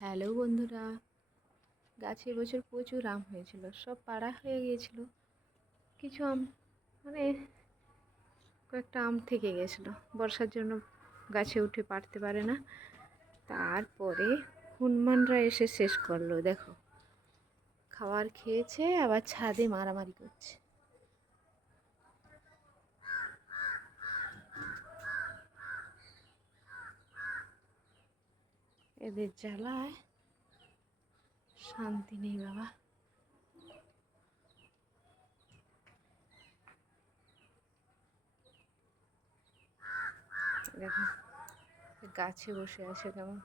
Hello বন্ধুরা, গাছে এবছর প্রচুর আম হয়েছিল, সব পাড়া হয়ে গিয়েছিল। কিছু আম মানে কয়েকটা আম থেকে গেছিলো, বর্ষার জন্য গাছে উঠে পারতে পারে না। তারপরে হনুমানরা এসে শেষ করলো। দেখো, খাবার খেয়েছে, আবার ছাদে মারামারি করছে। এদের জ্বালায় শান্তি নেই বাবা। দেখো, গাছে বসে আছে কেমন।